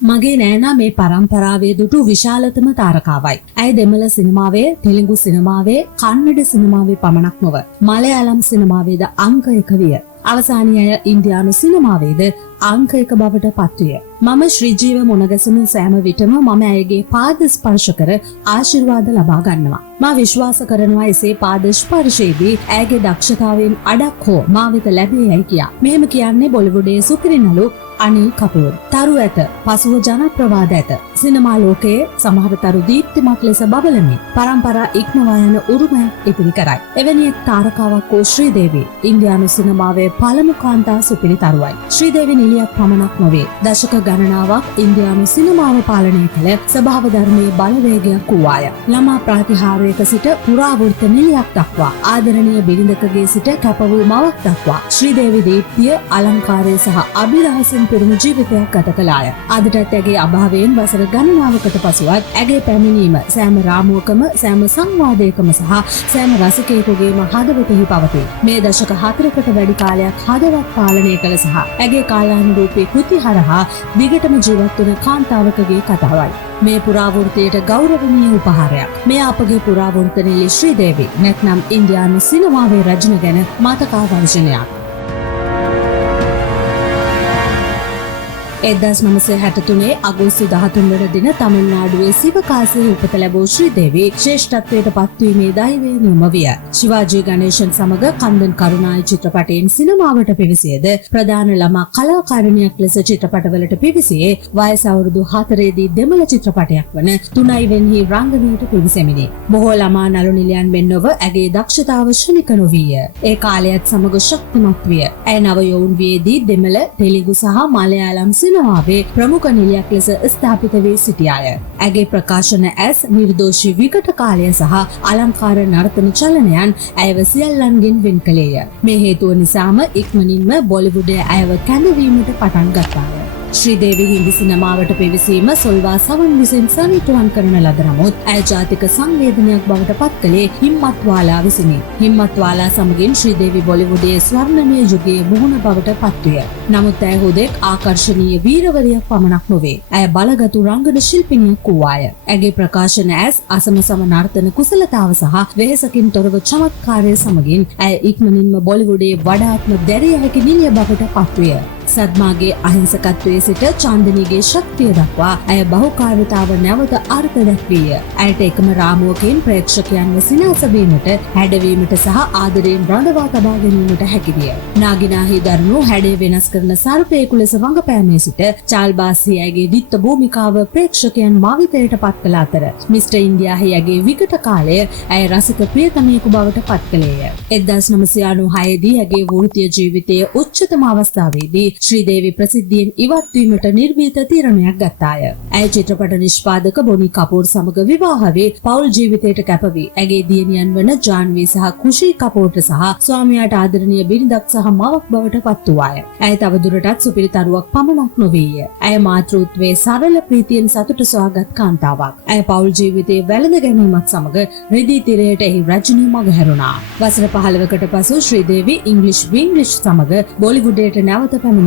මගේ නෑනා මේ පරම්පරාවේ දුටු විශාලතම තාරකාවයි. ඇය දෙමළ සිනමාවේ, තෙලිඟු සිනමාවේ, කන්නඩ සිනමාවේ පමණක් නොව මලයාලම් සිනමාවේද අංක 1 විය. අවසානීය ඉන්දියානු සිනමාවේද අංක 1 බවට පත්විය. මම ශ්‍රීජීව මුණගැසුණු සෑම විටම මම ඇයගේ පාද ස්පර්ශ කර ආශිර්වාද ලබා ගන්නවා. මා විශ්වාස කරනවා එසේ පාද ස්පර්ශයේදී ඇයගේ දක්ෂතාවයෙන් අඩක් හෝ මා වෙත ලැබේ යයි කියා. මෙහෙම කියන්නේ බොලිවුඩයේ සුපිරිනලු අනිල් කපූර්. තරු ඇත, පසුව ජනප්‍රවාද ඇත. සිනමා ලෝකයේ සමහර තරු දීප්තිමත් ලෙස බබලමින් පරම්පරා ඉක්මවා යන උරුමයක් ඉතිරි කරයි. එවැනි එක් තාරකාවක් වූ ශ්‍රීදේවී ඉන්දියානු සිනමාවේ පළමු කාන්තා සුපිරි තරුවයි. ශ්‍රීදේවී නිලියක් පමණක් නොවේ. දශක ගණනාවක් ඉන්දියානු සිනමාව පාලනය කළ ස්වභාව ධර්මයේ බලවේගයක් වූවාය. ළමා ප්‍රතිහාරයක සිට පුරාවෘත්ත නිලියක් දක්වා ආදරණීය බිරිඳකගේ සිට කැප වූ මවක් දක්වා ශ්‍රීදේවී දීප්තිය, අලංකාරය සහ අභිරහසින් පිරුණු ජීවිතයක් ගත කළාය. අදටත් ඇගේ අභාවයෙන් වසර ගණනාවකට පසුවත් ඇගේ පැමිණීම සෑම රාමුවකම, සෑම සංවාදයකම සහ සෑම රසිකයෙකුගේම හදවතෙහි පවතී. මේ දශක 4කට වැඩි කාලයක් හදවත් පාලනය කළ සහ ඇගේ කාලානුරූපී කෘති හරහා දිගටම ජීවත් වන කාන්තාවකගේ කතාවයි. මේ පුරාවෘත්තයට ගෞරවනීය උපහාරයක්. මේ අපගේ පුරාවෘත්ත නිලී ශ්‍රීදේවී නැත්නම් ඉන්දියානු සිනමාවේ රජන ගැන මතකාවර්ජනයක්. 1963 අගෝස්තු 13 වන දින තමිල්නාඩුවේ සිවකාසියේ උපත ලැබූ ශ්‍රීදේවී ශ්‍රේෂ්ඨත්වයට පත්වීමේ දෛවය නියම විය. ශිවාජී ගණේෂන් සමග කන්දන් කරුණායි චිත්‍රපටයෙන් සිනමාවට පිවිසියද ප්‍රධාන ළමා කලාකාරිනියක් ලෙස චිත්‍රපටවලට පිවිසියේ වයස අවුරුදු 4 දී දෙමළ චිත්‍රපටයක් වන තුනයි වෙන්හි රංගනයට පිවිසෙමිනි. බොහෝ ළමා නළු නිලියන් මෙන් නොව ඇගේ දක්ෂතාව ශනික නොවිය. ඒ කාලයත් සමග ශක්තිමත් විය. ඇය නව යොවුන් වියේදී දෙමළ, තෙලිඟු සහ මලයාලම් සිනමාවේ ප්‍රමුඛ නිලියක් ලෙස ස්ථාපිත වී සිටියාය. ඇගේ ප්‍රකාශන ඇස්, නිර්දෝෂී විකට කාලය සහ අලංකාර නර්තන චලනයන් ඇයව සියල්ලන්ගෙන් වෙන් කළේය. මේ හේතුව නිසාම ඉක්මනින්ම බොලිවුඩයේ ඇයව කැඳවීමට පටන් ගත්තාය. ශ්‍රීදේවී හින්දි සිනමාවට පිවිසීම සොල්වා සවන් විසින් සනිටුවන් කරන ලද නමුත් ඇය ජාතික සංවේදනයක් බවට පත් කළේ හිම්මත්වාලා විසිනි. හිම්මත්වාලා සමගින් ශ්‍රීදේවී බොලිවුඩයේ ස්වර්ණමය යුගයේ මුහුණ බවට පත්විය. නමුත් ඇය හුදෙක් ආකර්ශනීය වීරවරියක් පමණක් නොවේ. ඇය බලගතු රංගන ශිල්පිනියක් වූවාය. ඇගේ ප්‍රකාශන ඇස්, අසමසම නර්තන කුසලතාව සහ වෙහෙසකින් තොරව චමත්කාරය සමගින් ඇය ඉක්මනින්ම බොලිවුඩයේ වඩාත්ම දැරිය හැකි නිලිය බවට පත්විය. සද්මාගේ අහිංසකත්වයේ සිට චාන්දනීගේ ශක්තිය දක්වා ඇය බහුකාර්යතාව නැවත අර්ථ දැක්විය. ඇයට එකම රාමුවකින් ප්‍රේක්ෂකයන්ව සිනාසවීමට, හැඩවීමට සහ ආදරයෙන් රඳවා තබා ගැනීමට හැකි විය. නාගිනාහි දරුණු හැඩය වෙනස් කරන සර්පයෙකු ලෙස රඟපෑමේ සිට චාල්බාසි ඇගේ දිත්ත භූමිකාව ප්‍රේක්ෂකයන් මාවිතයට පත් කළ අතර මිස්ටර් ඉන්දියාහි ඇගේ විකට කාලය ඇය රසික ප්‍රියතමයෙකු බවට පත් කළේය. 1996 දී ඇගේ වෘත්තීය ජීවිතයේ උච්චතම අවස්ථාවේදී ශ්‍රීදේවී ප්‍රසිද්ධියෙන් ඉවත් වීමට නිර්භීත තීරණයක් ගත්තාය. ඇය චිත්‍රපට නිෂ්පාදක බොනි කපූර් සමග විවාහ වී පෞල් ජීවිතයට කැප වී ඇගේ දියණියන් වන ජාන්වී සහ කුෂී කපූර්ට සහ ස්වාමියාට ආදරණීය බිරිඳක් සහ මවක් බවට පත් වූවාය. ඇය තවදුරටත් සුපිරි තරුවක් පමණක් නොවේය. ඇය මාතෘත්වයේ සරල ප්‍රීතියෙන් සතුට සොයාගත් කාන්තාවක්. ඇය පෞල් ජීවිතයේ වැළඳ ගැනීමත් සමග රිදී තිරයට එහි රජනී මගහැරුණා. වසර 15කට පසු ශ්‍රීදේවී ඉංග්‍රීසි වින්ග්ලිෂ් සමග බොලිවුඩයට නැවත පැමිණියාය.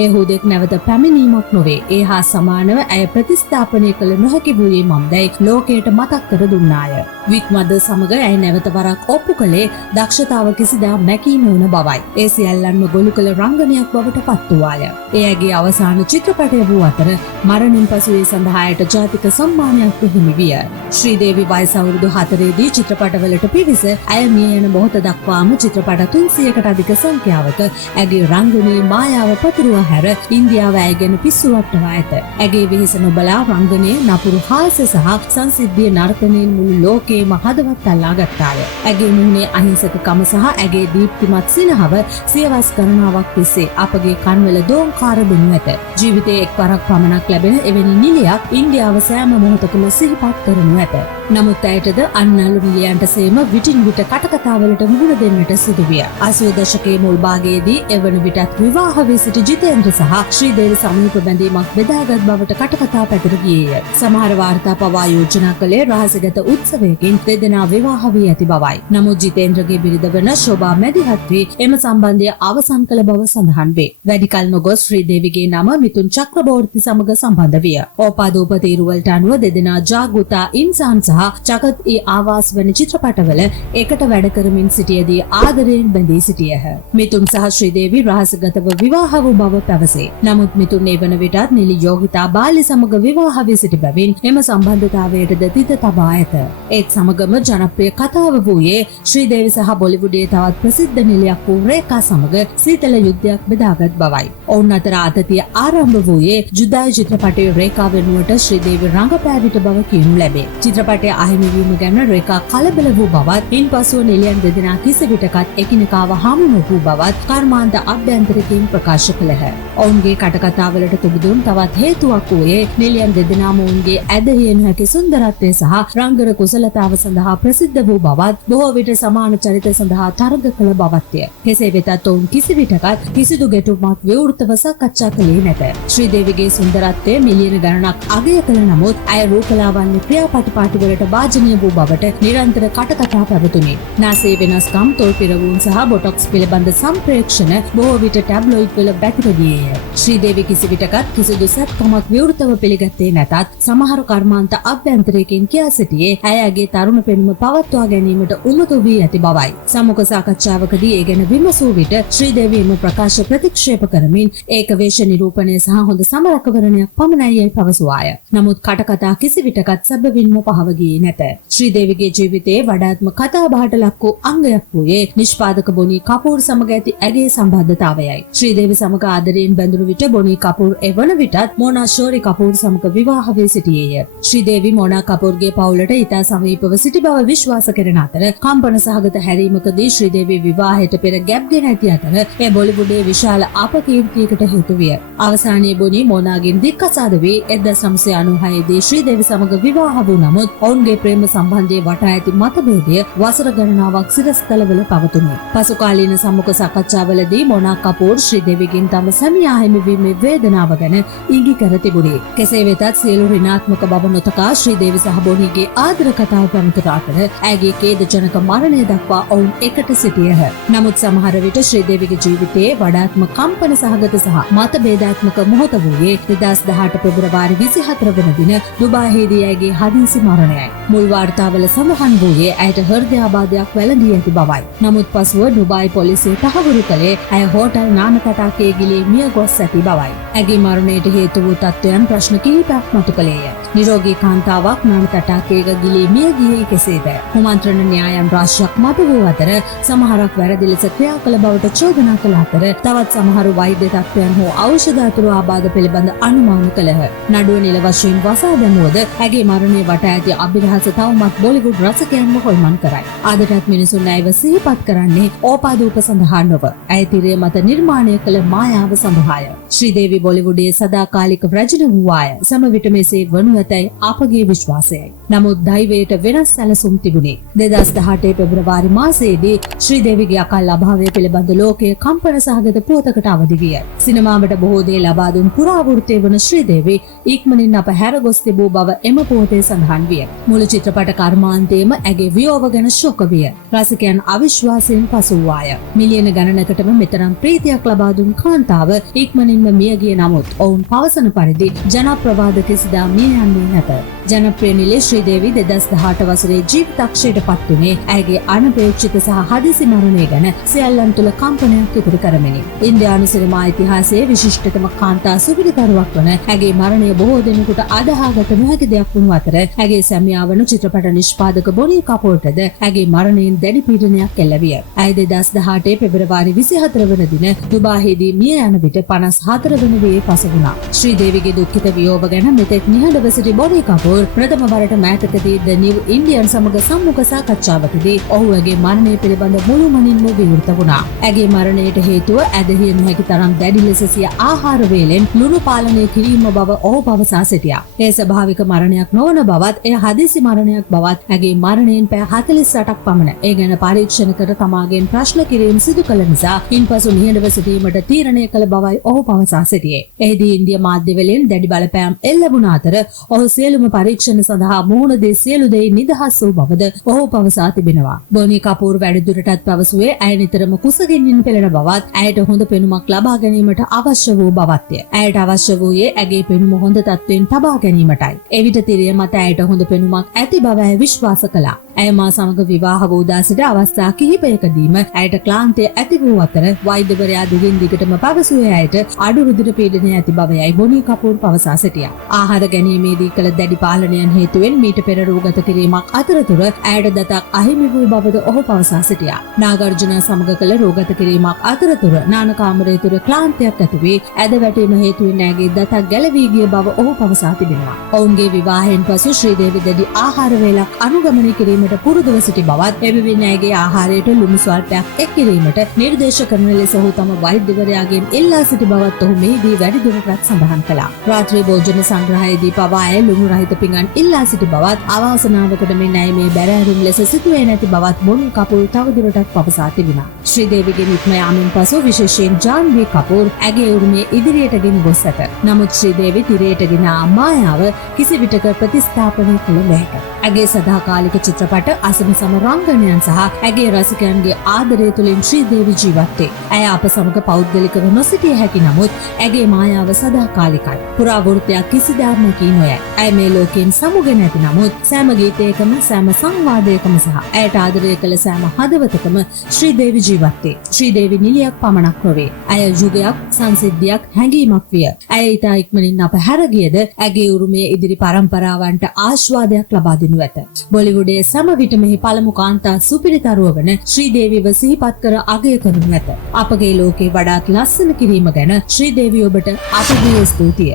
ඒ හුදෙක් නැවත පැමිණීමක් නොවේ. ඒ හා සමානව ඇය ප්‍රතිස්ථාපනය කළ නොහැකි වූයේ මම්දැයි ලෝකයට මතක් කර දුන්නාය. වික්මද සමග ඇය නැවත වරක් ඔප්පු කළේ දක්ෂතාව කිසිදා මැකී නොවන බවයි. ඒ සියල්ලන්ම ගොනු කළ රංගනයක් බවට පත් වූවාය. ඒ ඇගේ අවසාන චිත්‍රපටය වූ අතර මරණින් පසු ඒ සඳහා ඇයට ජාතික සම්මානයක් හිමි විය. ශ්‍රීදේවී වයස අවුරුදු 4 දී චිත්‍රපටවලට පිවිස ඇය මිය යන මොහොත දක්වාම චිත්‍රපට 300කට අධික සංඛ්‍යාවක ඇගේ රංගනයේ මායාව පතුරුවා හැර ඉන්දියාව ඇය ගැන පිස්සු වට්ටවා ඇත. ඇගේ වෙහෙස නොබලා රංගනයේ නපුරු හාස්‍ය සහ සංසිද්ධිය නර්තනයෙන් මුළු ලෝකයේම හදවත් අල්ලා ගත්තාය. ඇගේ මුහුණේ අහිංසකකම සහ ඇගේ දීප්තිමත් සිනහව සියවස් ගණනාවක් තිස්සේ අපගේ කන්වල දෝංකාර දෙනු ඇත. ජීවිතයේ එක්වරක් පමණක් ලැබෙන එවැනි නිලියක් ඉන්දියාව සෑම මොහොතකම සිහිපත් කරනු ඇත. නමුත් ඇයටද අන්නලු නිලියන්ට සේම විටින් විට කටකතාවලට මුහුණ දෙන්නට සිදුවිය. 80 දශකයේ මුල් භාගයේදී එවන විටත් විවාහ වී සිටි ජිතේන්ද්‍ර සහ ශ්‍රීදේවි සමීප බැඳීමක් බෙදාගත් බවට කටකතා පැතිර ගියේය. සමහර වාර්තා පවා යෝජනා කළේ රහසගත උත්සවයකින් දෙදෙනා විවාහ වී ඇති බවයි. නමුත් ජිතේන්ද්‍රගේ බිරිඳ වන ශෝභා මැදිහත් වී එම සම්බන්ධය අවසන් කළ බව සඳහන් වේ. වැඩි කල නොගොස් ශ්‍රීදේවිගේ නම මිතුන් චක්‍රබෝර්ති සමග සම්බන්ධ විය. ඕපාදූපතීරුවලට අනුව දෙදෙනා ජාගුතා ඉන්සාන් සහ චකත් ඊ ආවාස් වැනි චිත්‍රපටවල එකට වැඩ කරමින් සිටියදී ආදරයෙන් බැඳී සිටියහ. මිතුන් සහ ශ්‍රීදේවි රහසගතව විවාහ වූ බව පැවසේ. නමුත් මිතුන් මේ වන විටත් නිලි යෝගිතා බාලි සමග විවාහ වී සිටි බැවින් එම සම්බන්ධතාවයටද තිත තබා ඇත. ඒත් සමගම ජනප්‍රිය කතාව වූයේ ශ්‍රීදේවි සහ බොලිවුඩයේ තවත් ප්‍රසිද්ධ නිලියක් වූ රේඛා සමග සීතල යුද්ධයක් බෙදාගත් බවයි. ඔවුන් අතර ආතතිය ආරම්භ වූයේ ජුදායි චිත්‍රපටයේ රේඛා වෙනුවට ශ්‍රීදේවි රංගපෑ සිට බව කියනු ලැබේ. චිත්‍රපටයේ අහිමි වීම ගැන රේඛා කලබල වූ බවත් ඉන්පසුව නිලියන් දෙදෙනා කිසිවිටකත් එකිනෙකාව හමු නොවූ බවත් කර්මාන්ත අභ්‍යන්තරිකින් ප්‍රකාශ කළහ. ඔවුන්ගේ කටකතාවලට තුබුදුන් තවත් හේතුවක් වූයේ නිලියන් දෙදෙනාම ඔවුන්ගේ ඇදහියෙන් හැකි සුන්දරත්වය සහ රංගන කුසලතාව සඳහා ප්‍රසිද්ධ වූ බවත් බොහෝ විට සමාන චරිත සඳහා තරග කළ බවත්ය. කෙසේ වෙතත් ඔවුන් කිසිවිටකත් කිසිදු ගැටුමක් විවෘතව සාකච්ඡා කළේ නැත. ශ්‍රීදේවිගේ සුන්දරත්වය මිලියන ගණනක් අගය කළ නමුත් ඇය රූපලාවන්‍ය ක්‍රියාපටිපාටිවලට භාජනීය වූ බවට නිරන්තර කටකතා පැවතුණි. නාසයේ වෙනස්කම්, තොල් පිරවුම් සහ බොටොක්ස් පිළිබඳ සම්ප්‍රේක්ෂණ බොහෝ විට ටැබ්ලොයිඩ් වල පැතිර ගියේය. ශ්‍රීදේවි කිසිවිටකත් කිසිදු සත්කමක් විවෘතව පිළිගත්තේ නැතත් සමහර කර්මාන්ත අභ්‍යන්තරයකින් කියා සිටියේ ඇයගේ තරුණ පෙනුම පවත්වා ගැනීමට උමතු වී ඇති බවයි. සමුඛ සාකච්ඡාවකදී ඒ ගැන විමසූ විට ශ්‍රීදේවි එම ප්‍රකාශ ප්‍රතික්ෂේප කරමින් ඒක වේශ නිරූපණය සහ හොඳ සමරකවරණයක් පමණයි යයි පවසුවාය. නමුත් කටකතා කිසිවිටකත් සැබවින්ම පහව ගියේ නැත. ශ්‍රීදේවිගේ ජීවිතයේ වඩාත්ම කතාබහට ලක් වූ අංගයක් වූයේ නිෂ්පාදක බොනී කපූර් සමග ඇති ඇගේ සම්බන්ධතාවයයි. ශ්‍රීදේවි සමග ආදරයෙන් බැඳුණු විට බොනී කපූර් එවන විටත් මොනා ශෝරි කපූර් සමග විවාහ වී සිටියේය. ශ්‍රීදේවි මොනා කපූර්ගේ පවුලට ඉතා සමීපව සිටි බව විශ්වාස කරන අතර කම්පන සහගත හැරීමකදී ශ්‍රීදේවි විවාහයට පෙර ගැබ්ගෙන ඇති අතර එය බොලිවුඩයේ විශාල අපකීර්තියකට හේතු විය. අවසානයේ බොනී මොනාගෙන් දික්කසාද වී 1996 දී ශ්‍රීදේවි සමග විවාහ වූ නමුත් ඔවුන්ගේ ප්‍රේම සම්බන්ධයේ වටා ඇති මතභේදය වසර ගණනාවක් සිරස්තලවල පවතුණි. පසු කාලීන සම්මුඛ සාකච්ඡාවලදී මොනා කපූර් ශ්‍රීදේවිගෙන් තම සැමියා හිමිවීමේ වේදනාව ගැන ඉඟි කර තිබුණේ. කෙසේ වෙතත් සියලු ඍණාත්මක බව නොතකා ශ්‍රීදේවි සහ බොනීගේ ආදර කතාව පැමිණි අතර ඇගේ ඛේදජනක මරණය දක්වා ඔවුන් එකට සිටියහ. නමුත් සමහර විට ශ්‍රීදේවිගේ ජීවිතයේ වඩාත්ම කම්පන සහගත සහ මතභේදාත්මක මොහොත වූයේ 2018 පෙබරවාරි 24 වන දින දුබායිදී ඇගේ හදිසි මරණයයි. මුල් වාර්තාවල සඳහන් වූයේ ඇයට හෘදයාබාධයක් වැළඳී ඇති බවයි. නමුත් පසුව දුබායි පොලිසිය තහවුරු කළේ ඇය හෝටල් නාන තටාකයේ ගිලී මිය ගොස් ඇති බවයි. ඇගේ මරණයට හේතු වූ තත්ත්වයන් ප්‍රශ්න කිහිපයක් මතු කළේය. නිරෝගී කාන්තාවක් නාන තටාකයක ගිලී මිය ගියේ කෙසේද? කුමන්ත්‍රණ න්‍යායන් රාශියක් මතු වූ අතර සමහරක් වැරදි ලෙස ක්‍රියා කළ බවට චෝදනා කළ අතර තවත් සමහරු වෛද්‍ය තත්ත්වයන් හෝ ඖෂධ අතුරු ආබාධ පිළිබඳ අනුමාන කළහ. නඩුව නිල වශයෙන් වසා දැමුවද ඇගේ මරණය වටා ඇති අභිරහස තවමත් බොලිවුඩ් රසිකයන්ව හොල්මන් කරයි. අදටත් මිනිසුන් ඇයව සිහිපත් කරන්නේ ඕපාදූප සඳහා නොව ඇය තිරය මත නිර්මාණය කළ මායාව සඳහාය. ශ්‍රීදේවි බොලිවුඩයේ සදාකාලික රජන වූවාය. සම විට මෙසේ වනු ඇතැයි අපගේ විශ්වාසයයි. නමුත් දෛවයට වෙනස් සැලසුම් තිබුණේ. 2018 පෙබරවාරි මාසයේදී ශ්‍රීදේවිගේ අකල් අභාවය පිළිබඳ ලෝකයේ කම්පන සහගත පුවතකට අවදි විය. සිනමාවට බොහෝ දේ ලබා දුන් පුරාවෘත්තය වන ශ්‍රීදේවි ඉක්මනින් අප හැර ගොස් තිබූ බව එම පුවතේ සඳහන් විය. මුළු චිත්‍රපට කර්මාන්තයේම ඇගේ වියෝව ගැන ශෝක විය. රසිකයන් අවිශ්වාසයෙන් පසු වූවාය. මිලියන ගණනකටම මෙතරම් ප්‍රීතියක් ලබා දුන් කාන්තාව ඉක්මනින්ම මිය ගිය නමුත් ඔවුන් පවසන පරිදි ජනප්‍රවාද කිසිදා මිය යන්නේ නැත. ජනප්‍රිය නිලී ශ්‍රීදේවි 2018 වසරේ ජීවිතක්ෂයට පත් වුණේ ඇගේ අනපේක්ෂිත සහ හදිසි මරණය ගැන සියල්ලන් තුළ කම්පනයක් ඉදිරි කරමිනි. ඉන්දියානු සිනමා ඉතිහාසයේ විශිෂ්ටතම කාන්තා සුපිරිකරුවක් වන ඇගේ මරණය බොහෝ දෙනෙකුට අදහාගත නොහැකි දෙයක් වුණු අතර ඇගේ සැමියා වන චිත්‍රපට නිෂ්පාදක බොනී කපූර්ටද ඇගේ මරණයෙන් දැඩි පීඩනයක් එල්ල විය. ඇය 2018 පෙබරවාරි 24 වන දින දුබායිදී මිය යන විට 54 වන වියේ පස වුණා. ශ්‍රීදේවිගේ දුක්ඛිත වියෝව ගැන මෙතෙක් නිහඬව සිටි බොනී කපූර් ප්‍රථම වරට මෑතකදී ද නිව් ඉන්ඩියන් සමග සම්මුඛ සාකච්ඡාවකදී ඔහුගේ මරණය පිළිබඳ මුළුමනින්ම විවෘත වුණා. ඇගේ මරණයට හේතුව ඇදහිය නොහැකි තරම් දැඩි ලෙස සිය ආහාර වේලෙන් ලුණු පාලනය කිරීම බව ඔහු පවසා සිටියා. ඒ ස්වභාවික මරණයක් නොවන බවත් එය හදිසි හදිසි මරණයක් බවත් ඇගේ මරණයෙන් පැය 48ක් පමණ ඒ ගැන පරීක්ෂණ කර තමාගෙන් ප්‍රශ්න කිරීම සිදු කළ නිසා ඉන්පසු නිහඬව සිටීමට තීරණය කළ බවයි ඔහු පවසා සිටියේ. එහිදී ඉන්දියා මාධ්‍යවලින් දැඩි බලපෑම් එල්ල වුණ අතර ඔහු සියලුම පරීක්ෂණ සඳහා මුහුණ දී සියලු දෙයින් නිදහස් වූ බවද ඔහු පවසා තිබෙනවා. බොනි කපූර් වැඩිදුරටත් පැවසුවේ ඇය නිතරම කුසගින්නින් පෙළෙන බවත් ඇයට හොඳ පෙනුමක් ලබා ගැනීමට අවශ්‍ය වූ බවත්ය. ඇයට අවශ්‍ය වූයේ ඇගේ පෙනුම හොඳ තත්ත්වයෙන් තබා ගැනීමටයි. එවිට තිරිය මත ඇයට හොඳ පෙනුමක් ඇති බව ඇය විශ්වාස කළා. ඇය මා සමග විවාහ වූ දා සිට අවස්ථා කිහිපයකදීම ඇයට ක්ලාන්තය ඇති වූ අතර වෛද්‍යවරයා දිගින් දිගටම පැවසුවේ ඇයට අඩු රුධිර පීඩනය ඇති බවයි බොනි කපූර් පවසා සිටියා. ආහාර ගැනීමේදී කළ දැඩි පාලනයන් හේතුවෙන් මීට පෙර රෝගත කිරීමක් අතරතුර ඇයට දතක් අහිමි වූ බවද ඔහු පවසා සිටියා. නාගර්ජුන සමග කළ රෝගත කිරීමක් අතරතුර නාන කාමරය තුර ක්ලාන්තයක් ඇති වී ඇද වැටීම හේතුවෙන් ඇගේ දතක් ගැලවී ගිය බව ඔහු පවසා තිබෙනවා. ඔවුන්ගේ විවාහයෙන් පසු ශ්‍රීදේවි දැඩි ආහාර වේලක් අනුගමනය කිරීමට පුරුදුව සිටි බවත් එබැවින් ඇගේ ආහාරයට ලුණු ස්වල්පයක් එක් කිරීමට නිර්දේශ කරන ලෙස ඔහු තම වෛද්‍යවරයාගෙන් ඉල්ලා සිටි බවත් ඔහු මෙහිදී වැඩිදුරටත් සඳහන් කළා. රාත්‍රී භෝජන සංග්‍රහයේදී පවා ඇය ලුණු රහිත පිඟන් ඉල්ලා සිටි බවත් අවාසනාවකට මෙන් ඇය මේ බැරෑරුම් ලෙස සිටුවේ නැති බවත් බොනි කපූර් තවදුරටත් පවසා තිබෙනවා. ශ්‍රීදේවිගේ නික්ම යාමෙන් පසු විශේෂයෙන් ජාන්වී කපූර් ඇගේ උරුමය ඉදිරියට ගෙන ගොස් ඇත. නමුත් ශ්‍රීදේවි තිරයට ගෙන මායාව කිසිවිටක ප්‍රතිස්ථාපනය කළ නොහැක. ඇගේ සදාකාලික චිත්‍රපට අසමසම රංගනයන් සහ ඇගේ රසිකයන්ගේ ආදරය තුළින් ශ්‍රීදේවි ජීවත් වේ. ඇය අප සමග පෞද්ගලිකව නොසිටිය හැකි නමුත් ඇගේ මායාව සදාකාලිකයි. පුරාවෘත්තයක් කිසිදාම කී නොයයි. ඇය මේ ලෝකයෙන් සමුගෙන ඇති නමුත් සෑම ගීතයකම සෑම සංවාදයකම සහ ඇයට ආදරය කළ සෑම හදවතකම ශ්‍රීදේවි ජීවත් වේ. ශ්‍රීදේවි නිලියක් පමණක් නොවේ. ඇය යුගයක්, සංසිද්ධියක්, හැඟීමක් විය. ඇය ඉතා ඉක්මනින් අප හැරගියද ඇගේ උරුමය ඉදිරි පරම්පරාවන්ට ආශාදයක් ලබා දෙනු ඇත. බොලිවුඩයේ සම විටමෙහි පළමු කාන්තා සුපිරිතරුව වන ශ්‍රීදේවිව සිහිපත් කර අගය කරනු ඇත. අපගේ ලෝකේ වඩාත් ලස්සන කිරීම ගැන ශ්‍රීදේවි ඔබට අපගේ ස්තුතිය.